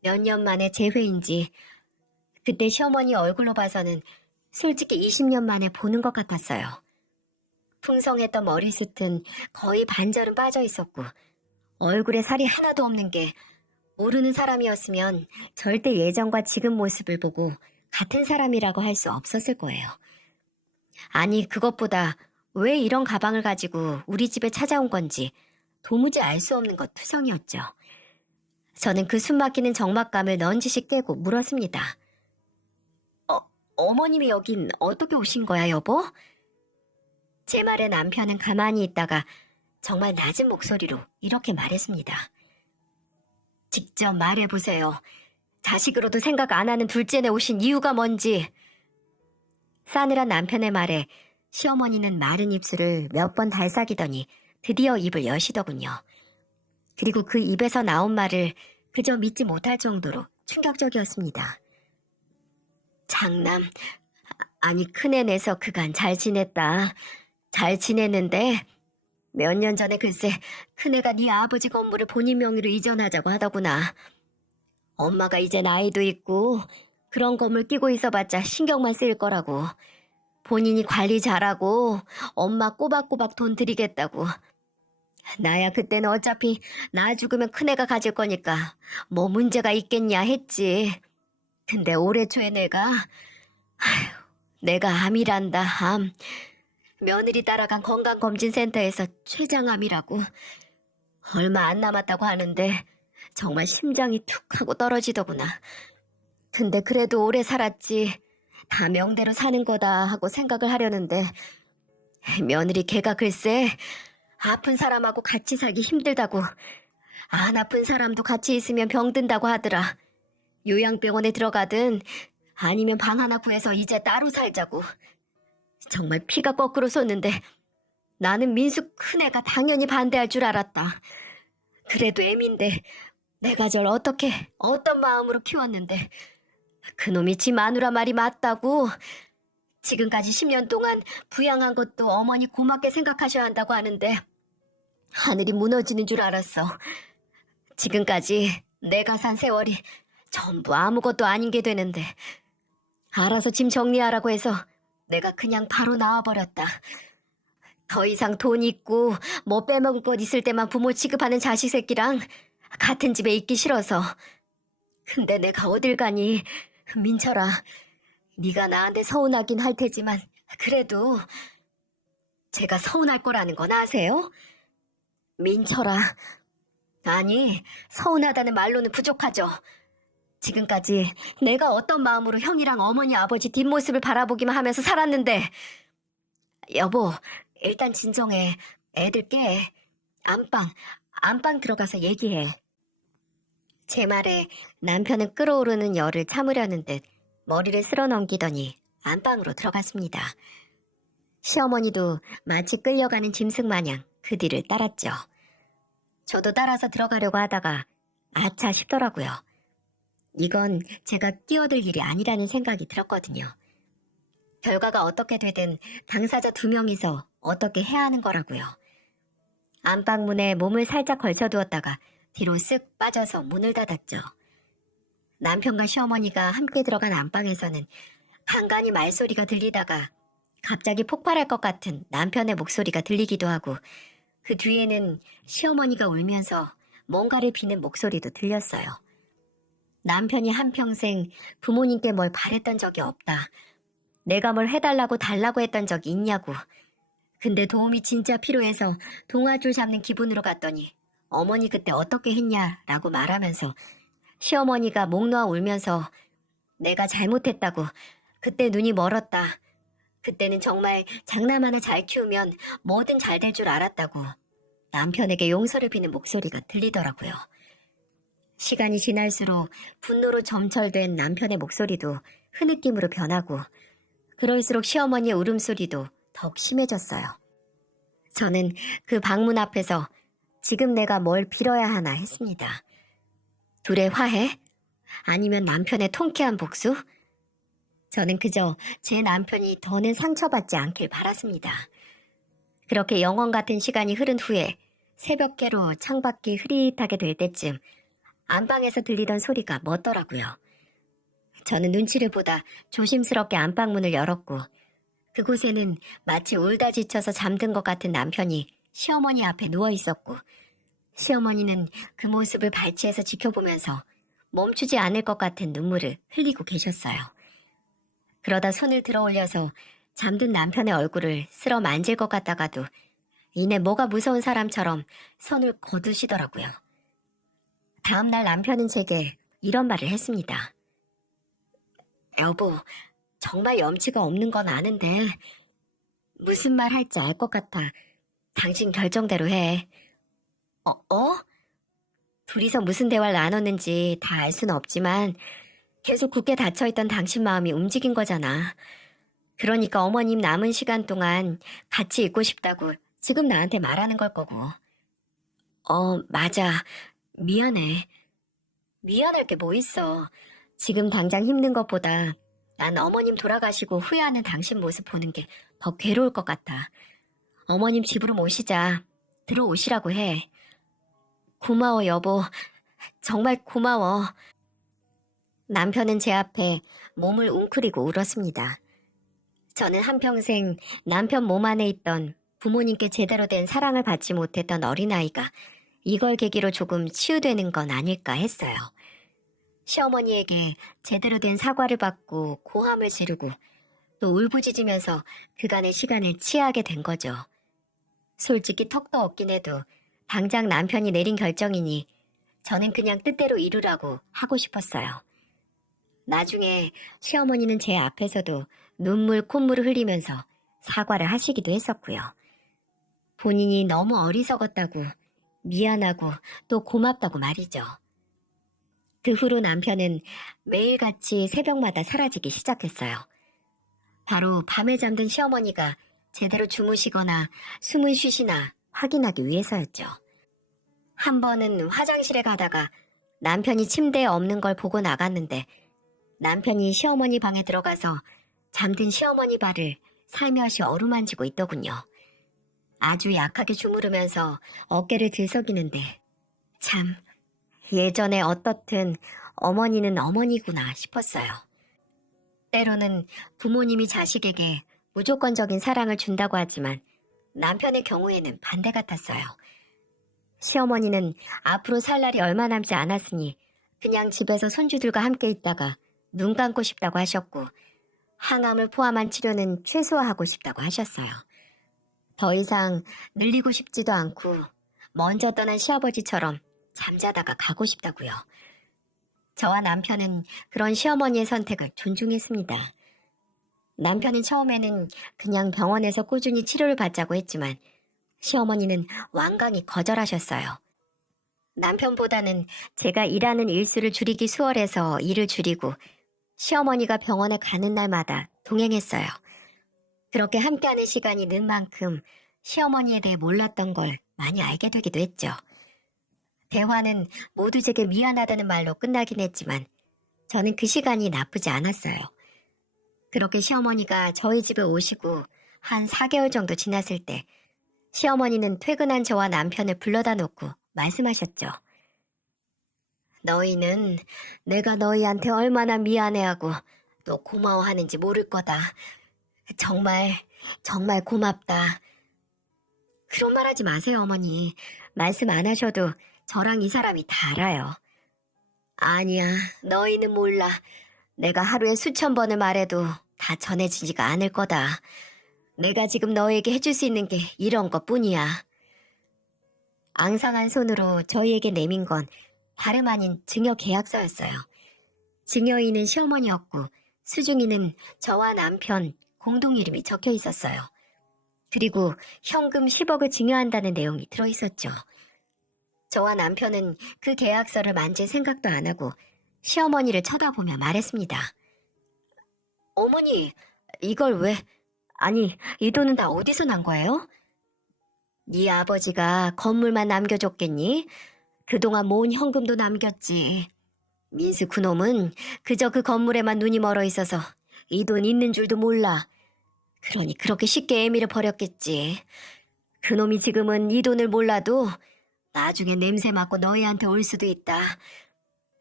몇 년 만에 재회인지 그때 시어머니 얼굴로 봐서는 솔직히 20년 만에 보는 것 같았어요. 풍성했던 머리숱은 거의 반절은 빠져 있었고 얼굴에 살이 하나도 없는 게 모르는 사람이었으면 절대 예전과 지금 모습을 보고 같은 사람이라고 할 수 없었을 거예요. 아니 그것보다 왜 이런 가방을 가지고 우리 집에 찾아온 건지 도무지 알 수 없는 것 투성이었죠. 저는 그 숨막히는 적막감을 넌지시 깨고 물었습니다. 어머님이 여긴 어떻게 오신 거야 여보? 제 말에 남편은 가만히 있다가 정말 낮은 목소리로 이렇게 말했습니다. 직접 말해보세요. 자식으로도 생각 안 하는 둘째네 오신 이유가 뭔지. 싸늘한 남편의 말에 시어머니는 마른 입술을 몇 번 달싹이더니 드디어 입을 여시더군요. 그리고 그 입에서 나온 말을 그저 믿지 못할 정도로 충격적이었습니다. 장남, 아니 큰애 내서 그간 잘 지냈다. 잘 지냈는데 몇 년 전에 글쎄 큰애가 네 아버지 건물을 본인 명의로 이전하자고 하더구나. 엄마가 이제 나이도 있고 그런 건물 끼고 있어봤자 신경만 쓰일 거라고. 본인이 관리 잘하고 엄마 꼬박꼬박 돈 드리겠다고. 나야 그때는 어차피 나 죽으면 큰애가 가질 거니까 뭐 문제가 있겠냐 했지. 근데 올해 초에 내가 암이란다, 암. 며느리 따라간 건강검진센터에서 췌장암이라고. 얼마 안 남았다고 하는데 정말 심장이 툭 하고 떨어지더구나. 근데 그래도 오래 살았지. 다 명대로 사는 거다 하고 생각을 하려는데 며느리 걔가 글쎄 아픈 사람하고 같이 살기 힘들다고. 안 아픈 사람도 같이 있으면 병든다고 하더라. 요양병원에 들어가든 아니면 방 하나 구해서 이제 따로 살자고. 정말 피가 거꾸로 솟는데 나는 민수 큰애가 당연히 반대할 줄 알았다. 그래도 애민데 내가 절 어떤 마음으로 키웠는데 그놈이 지 마누라 말이 맞다고. 지금까지 10년 동안 부양한 것도 어머니 고맙게 생각하셔야 한다고 하는데 하늘이 무너지는 줄 알았어. 지금까지 내가 산 세월이 전부 아무것도 아닌 게 되는데 알아서 짐 정리하라고 해서 내가 그냥 바로 나와버렸다. 더 이상 돈 있고 뭐 빼먹을 것 있을 때만 부모 취급하는 자식 새끼랑 같은 집에 있기 싫어서. 근데 내가 어딜 가니. 민철아, 네가 나한테 서운하긴 할 테지만 그래도 제가 서운할 거라는 건 아세요? 민철아, 아니 서운하다는 말로는 부족하죠. 지금까지 내가 어떤 마음으로 형이랑 어머니 아버지 뒷모습을 바라보기만 하면서 살았는데. 여보, 일단 진정해. 애들 깨. 안방 들어가서 얘기해. 제 말에 남편은 끓어오르는 열을 참으려는 듯 머리를 쓸어 넘기더니 안방으로 들어갔습니다. 시어머니도 마치 끌려가는 짐승 마냥 그 뒤를 따랐죠. 저도 따라서 들어가려고 하다가 아차 싶더라고요. 이건 제가 끼어들 일이 아니라는 생각이 들었거든요. 결과가 어떻게 되든 당사자 2명이서 어떻게 해야 하는 거라고요. 안방문에 몸을 살짝 걸쳐두었다가 뒤로 쓱 빠져서 문을 닫았죠. 남편과 시어머니가 함께 들어간 안방에서는 간간히 말소리가 들리다가 갑자기 폭발할 것 같은 남편의 목소리가 들리기도 하고 그 뒤에는 시어머니가 울면서 뭔가를 비는 목소리도 들렸어요. 남편이 한평생 부모님께 뭘 바랬던 적이 없다. 내가 뭘 해달라고 달라고 했던 적이 있냐고. 근데 도움이 진짜 필요해서 동아줄 잡는 기분으로 갔더니 어머니 그때 어떻게 했냐라고 말하면서 시어머니가 목 놓아 울면서 내가 잘못했다고. 그때 눈이 멀었다. 그때는 정말 장남 하나 잘 키우면 뭐든 잘 될 줄 알았다고 남편에게 용서를 비는 목소리가 들리더라고요. 시간이 지날수록 분노로 점철된 남편의 목소리도 흐느낌으로 변하고 그럴수록 시어머니의 울음소리도 더욱 심해졌어요. 저는 그 방문 앞에서 지금 내가 뭘 빌어야 하나 했습니다. 둘의 화해? 아니면 남편의 통쾌한 복수? 저는 그저 제 남편이 더는 상처받지 않길 바랐습니다. 그렇게 영원 같은 시간이 흐른 후에 새벽개로 창밖이 흐릿하게 될 때쯤 안방에서 들리던 소리가 멎더라고요. 저는 눈치를 보다 조심스럽게 안방문을 열었고 그곳에는 마치 울다 지쳐서 잠든 것 같은 남편이 시어머니 앞에 누워 있었고 시어머니는 그 모습을 발치해서 지켜보면서 멈추지 않을 것 같은 눈물을 흘리고 계셨어요. 그러다 손을 들어 올려서 잠든 남편의 얼굴을 쓸어 만질 것 같다가도 이내 뭐가 무서운 사람처럼 손을 거두시더라고요. 다음날 남편은 제게 이런 말을 했습니다. 여보, 정말 염치가 없는 건 아는데 무슨 말 할지 알 것 같아. 당신 결정대로 해. 둘이서 무슨 대화를 나눴는지 다 알 수는 없지만 계속 굳게 닫혀있던 당신 마음이 움직인 거잖아. 그러니까 어머님 남은 시간 동안 같이 있고 싶다고 지금 나한테 말하는 걸 거고. 맞아. 미안해. 미안할 게 뭐 있어. 지금 당장 힘든 것보다 난 어머님 돌아가시고 후회하는 당신 모습 보는 게 더 괴로울 것 같아. 어머님 집으로 모시자. 들어오시라고 해. 고마워, 여보. 정말 고마워. 남편은 제 앞에 몸을 웅크리고 울었습니다. 저는 한평생 남편 몸 안에 있던 부모님께 제대로 된 사랑을 받지 못했던 어린아이가 이걸 계기로 조금 치유되는 건 아닐까 했어요. 시어머니에게 제대로 된 사과를 받고 고함을 지르고 또 울부짖으면서 그간의 시간을 치하게 된 거죠. 솔직히 턱도 없긴 해도 당장 남편이 내린 결정이니 저는 그냥 뜻대로 이루라고 하고 싶었어요. 나중에 시어머니는 제 앞에서도 눈물 콧물을 흘리면서 사과를 하시기도 했었고요. 본인이 너무 어리석었다고 미안하고 또 고맙다고 말이죠. 그 후로 남편은 매일같이 새벽마다 사라지기 시작했어요. 바로 밤에 잠든 시어머니가 제대로 주무시거나 숨을 쉬시나 확인하기 위해서였죠. 한 번은 화장실에 가다가 남편이 침대에 없는 걸 보고 나갔는데 남편이 시어머니 방에 들어가서 잠든 시어머니 발을 살며시 어루만지고 있더군요. 아주 약하게 주무르면서 어깨를 들썩이는데 참 예전에 어떻든 어머니는 어머니구나 싶었어요. 때로는 부모님이 자식에게 무조건적인 사랑을 준다고 하지만 남편의 경우에는 반대 같았어요. 시어머니는 앞으로 살 날이 얼마 남지 않았으니 그냥 집에서 손주들과 함께 있다가 눈 감고 싶다고 하셨고 항암을 포함한 치료는 최소화하고 싶다고 하셨어요. 더 이상 늘리고 싶지도 않고 먼저 떠난 시아버지처럼 잠자다가 가고 싶다고요. 저와 남편은 그런 시어머니의 선택을 존중했습니다. 남편은 처음에는 그냥 병원에서 꾸준히 치료를 받자고 했지만 시어머니는 완강히 거절하셨어요. 남편보다는 제가 일하는 일수를 줄이기 수월해서 일을 줄이고 시어머니가 병원에 가는 날마다 동행했어요. 그렇게 함께하는 시간이 는 만큼 시어머니에 대해 몰랐던 걸 많이 알게 되기도 했죠. 대화는 모두 제게 미안하다는 말로 끝나긴 했지만 저는 그 시간이 나쁘지 않았어요. 그렇게 시어머니가 저희 집에 오시고 한 4개월 정도 지났을 때 시어머니는 퇴근한 저와 남편을 불러다 놓고 말씀하셨죠. 너희는 내가 너희한테 얼마나 미안해하고 또 고마워하는지 모를 거다. 정말 정말 고맙다. 그런 말 하지 마세요, 어머니. 말씀 안 하셔도 저랑 이 사람이 다 알아요. 아니야, 너희는 몰라. 내가 하루에 수천 번을 말해도 다 전해지지가 않을 거다. 내가 지금 너에게 해줄 수 있는 게 이런 것뿐이야. 앙상한 손으로 저희에게 내민 건 다름 아닌 증여 계약서였어요. 증여인은 시어머니였고 수중인은 저와 남편 공동 이름이 적혀 있었어요. 그리고 현금 10억을 증여한다는 내용이 들어있었죠. 저와 남편은 그 계약서를 만질 생각도 안 하고 시어머니를 쳐다보며 말했습니다. 어머니, 이걸 왜... 아니, 이 돈은 다 어디서 난 거예요? 네 아버지가 건물만 남겨줬겠니? 그동안 모은 현금도 남겼지. 민수 그놈은 그저 그 건물에만 눈이 멀어 있어서 이 돈 있는 줄도 몰라. 그러니 그렇게 쉽게 애미를 버렸겠지. 그놈이 지금은 이 돈을 몰라도 나중에 냄새 맡고 너희한테 올 수도 있다.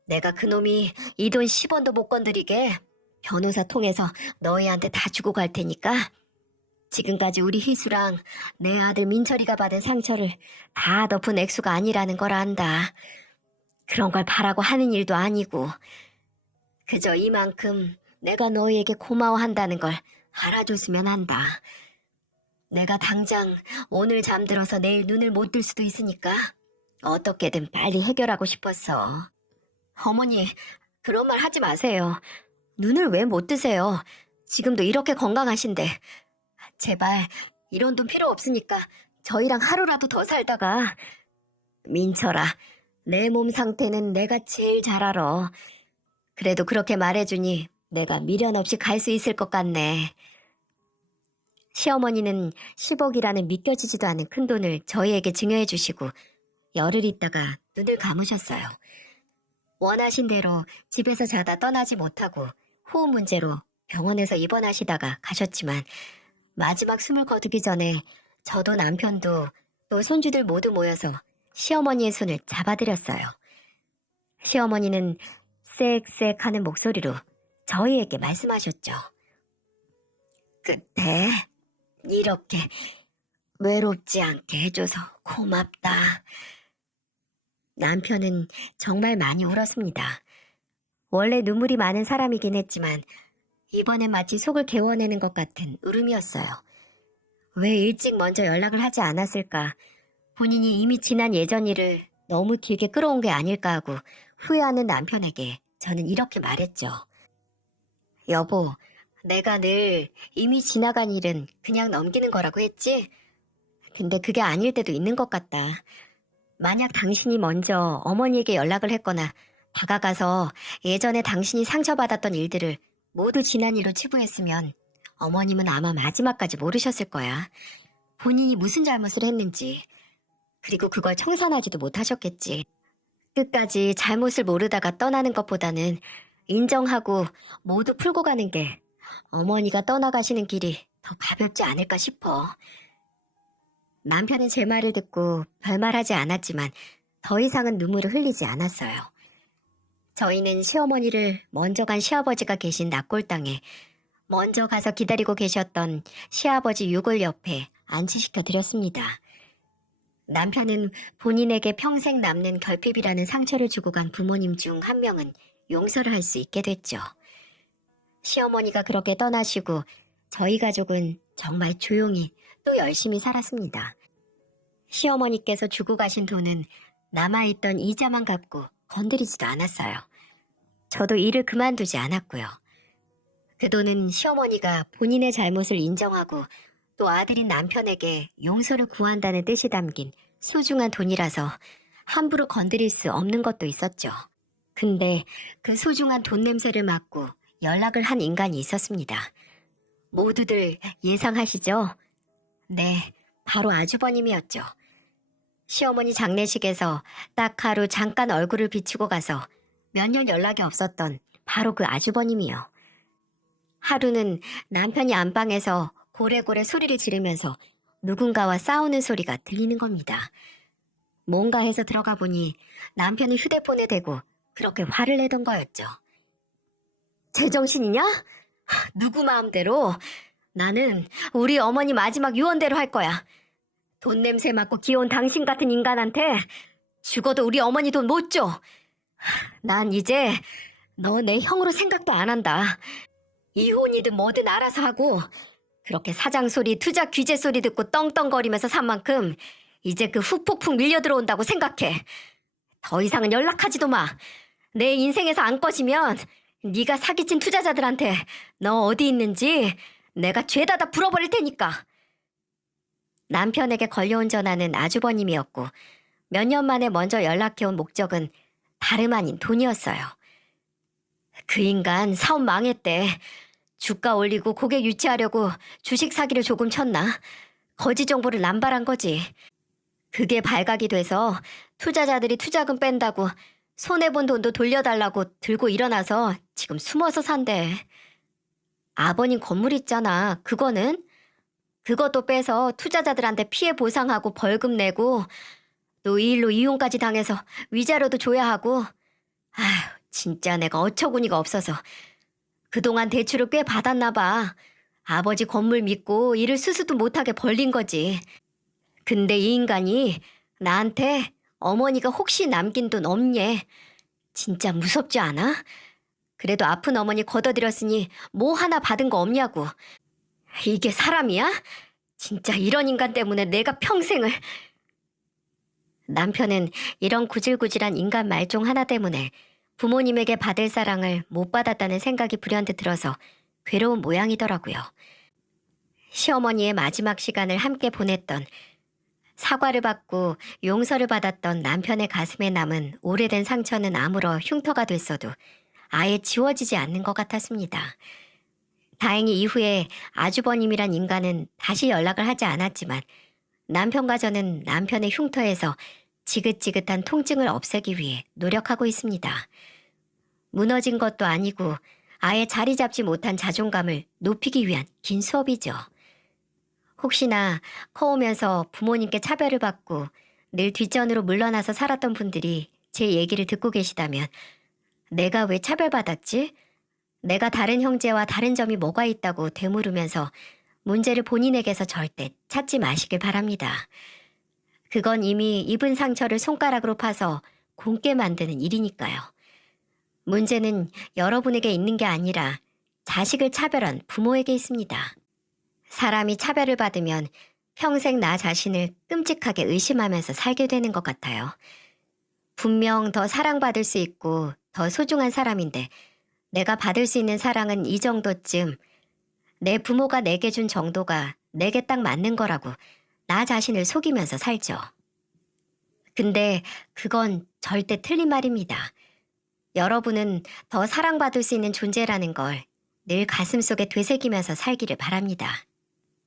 내가 그놈이 이 돈 10원도 못 건드리게 변호사 통해서 너희한테 다 주고 갈 테니까 지금까지 우리 희수랑 내 아들 민철이가 받은 상처를 다 덮은 액수가 아니라는 걸 안다. 그런 걸 바라고 하는 일도 아니고 그저 이만큼 내가 너희에게 고마워한다는 걸 알아줬으면 한다. 내가 당장 오늘 잠들어서 내일 눈을 못 뜰 수도 있으니까 어떻게든 빨리 해결하고 싶었어. 어머니, 그런 말 하지 마세요. 눈을 왜 못 뜨세요? 지금도 이렇게 건강하신데. 제발 이런 돈 필요 없으니까 저희랑 하루라도 더 살다가. 민철아, 내 몸 상태는 내가 제일 잘 알아. 그래도 그렇게 말해주니 내가 미련 없이 갈 수 있을 것 같네. 시어머니는 10억이라는 믿겨지지도 않은 큰돈을 저희에게 증여해 주시고 열흘 있다가 눈을 감으셨어요. 원하신 대로 집에서 자다 떠나지 못하고 호흡 문제로 병원에서 입원하시다가 가셨지만 마지막 숨을 거두기 전에 저도 남편도 또 손주들 모두 모여서 시어머니의 손을 잡아드렸어요. 시어머니는 쌕쌕 하는 목소리로 저희에게 말씀하셨죠. 그때 이렇게 외롭지 않게 해줘서 고맙다. 남편은 정말 많이 울었습니다. 원래 눈물이 많은 사람이긴 했지만 이번엔 마치 속을 개워내는 것 같은 울음이었어요. 왜 일찍 먼저 연락을 하지 않았을까? 본인이 이미 지난 예전 일을 너무 길게 끌어온 게 아닐까 하고 후회하는 남편에게 저는 이렇게 말했죠. 여보, 내가 늘 이미 지나간 일은 그냥 넘기는 거라고 했지? 근데 그게 아닐 때도 있는 것 같다. 만약 당신이 먼저 어머니에게 연락을 했거나 다가가서 예전에 당신이 상처받았던 일들을 모두 지난 일로 치부했으면 어머님은 아마 마지막까지 모르셨을 거야. 본인이 무슨 잘못을 했는지, 그리고 그걸 청산하지도 못하셨겠지. 끝까지 잘못을 모르다가 떠나는 것보다는 인정하고 모두 풀고 가는 게 어머니가 떠나가시는 길이 더 가볍지 않을까 싶어. 남편은 제 말을 듣고 별말하지 않았지만 더 이상은 눈물을 흘리지 않았어요. 저희는 시어머니를 먼저 간 시아버지가 계신 낙골당에 먼저 가서 기다리고 계셨던 시아버지 유골 옆에 안치시켜 드렸습니다. 남편은 본인에게 평생 남는 결핍이라는 상처를 주고 간 부모님 중 한 명은 용서를 할 수 있게 됐죠. 시어머니가 그렇게 떠나시고 저희 가족은 정말 조용히 또 열심히 살았습니다. 시어머니께서 주고 가신 돈은 남아있던 이자만 갚고 건드리지도 않았어요. 저도 일을 그만두지 않았고요. 그 돈은 시어머니가 본인의 잘못을 인정하고 또 아들인 남편에게 용서를 구한다는 뜻이 담긴 소중한 돈이라서 함부로 건드릴 수 없는 것도 있었죠. 근데 그 소중한 돈 냄새를 맡고 연락을 한 인간이 있었습니다. 모두들 예상하시죠? 네, 바로 아주버님이었죠. 시어머니 장례식에서 딱 하루 잠깐 얼굴을 비추고 가서 몇 년 연락이 없었던 바로 그 아주버님이요. 하루는 남편이 안방에서 고래고래 소리를 지르면서 누군가와 싸우는 소리가 들리는 겁니다. 뭔가 해서 들어가 보니 남편이 휴대폰에 대고 그렇게 화를 내던 거였죠. 제정신이냐? 누구 마음대로? 나는 우리 어머니 마지막 유언대로 할 거야. 돈 냄새 맡고 귀여운 당신 같은 인간한테 죽어도 우리 어머니 돈 못 줘. 난 이제 너 내 형으로 생각도 안 한다. 이혼이든 뭐든 알아서 하고 그렇게 사장 소리, 투자 규제 소리 듣고 떵떵거리면서 산 만큼 이제 그 후폭풍 밀려 들어온다고 생각해. 더 이상은 연락하지도 마. 내 인생에서 안 꺼지면 네가 사기친 투자자들한테 너 어디 있는지 내가 죄다 다 불어버릴 테니까. 남편에게 걸려온 전화는 아주버님이었고 몇 년 만에 먼저 연락해온 목적은 다름 아닌 돈이었어요. 그 인간 사업 망했대. 주가 올리고 고객 유치하려고 주식 사기를 조금 쳤나? 거짓 정보를 남발한 거지. 그게 발각이 돼서 투자자들이 투자금 뺀다고 손해본 돈도 돌려달라고 들고 일어나서 지금 숨어서 산대. 아버님 건물 있잖아. 그거는? 그것도 빼서 투자자들한테 피해 보상하고 벌금 내고 또 이 일로 이혼까지 당해서 위자료도 줘야 하고. 아휴, 진짜 내가 어처구니가 없어서 그동안 대출을 꽤 받았나 봐. 아버지 건물 믿고 일을 수수도 못하게 벌린 거지. 근데 이 인간이 나한테 어머니가 혹시 남긴 돈 없냐? 진짜 무섭지 않아? 그래도 아픈 어머니 걷어들였으니 뭐 하나 받은 거 없냐고. 이게 사람이야? 진짜 이런 인간 때문에 내가 평생을... 남편은 이런 구질구질한 인간 말종 하나 때문에 부모님에게 받을 사랑을 못 받았다는 생각이 불현듯 들어서 괴로운 모양이더라고요. 시어머니의 마지막 시간을 함께 보냈던, 사과를 받고 용서를 받았던 남편의 가슴에 남은 오래된 상처는 아무러 흉터가 됐어도 아예 지워지지 않는 것 같았습니다. 다행히 이후에 아주버님이란 인간은 다시 연락을 하지 않았지만 남편과 저는 남편의 흉터에서 지긋지긋한 통증을 없애기 위해 노력하고 있습니다. 무너진 것도 아니고 아예 자리 잡지 못한 자존감을 높이기 위한 긴 수업이죠. 혹시나 커오면서 부모님께 차별을 받고 늘 뒷전으로 물러나서 살았던 분들이 제 얘기를 듣고 계시다면 내가 왜 차별받았지? 내가 다른 형제와 다른 점이 뭐가 있다고 되물으면서 문제를 본인에게서 절대 찾지 마시길 바랍니다. 그건 이미 입은 상처를 손가락으로 파서 곪게 만드는 일이니까요. 문제는 여러분에게 있는 게 아니라 자식을 차별한 부모에게 있습니다. 사람이 차별을 받으면 평생 나 자신을 끔찍하게 의심하면서 살게 되는 것 같아요. 분명 더 사랑받을 수 있고 더 소중한 사람인데 내가 받을 수 있는 사랑은 이 정도쯤, 내 부모가 내게 준 정도가 내게 딱 맞는 거라고 나 자신을 속이면서 살죠. 근데 그건 절대 틀린 말입니다. 여러분은 더 사랑받을 수 있는 존재라는 걸 늘 가슴속에 되새기면서 살기를 바랍니다.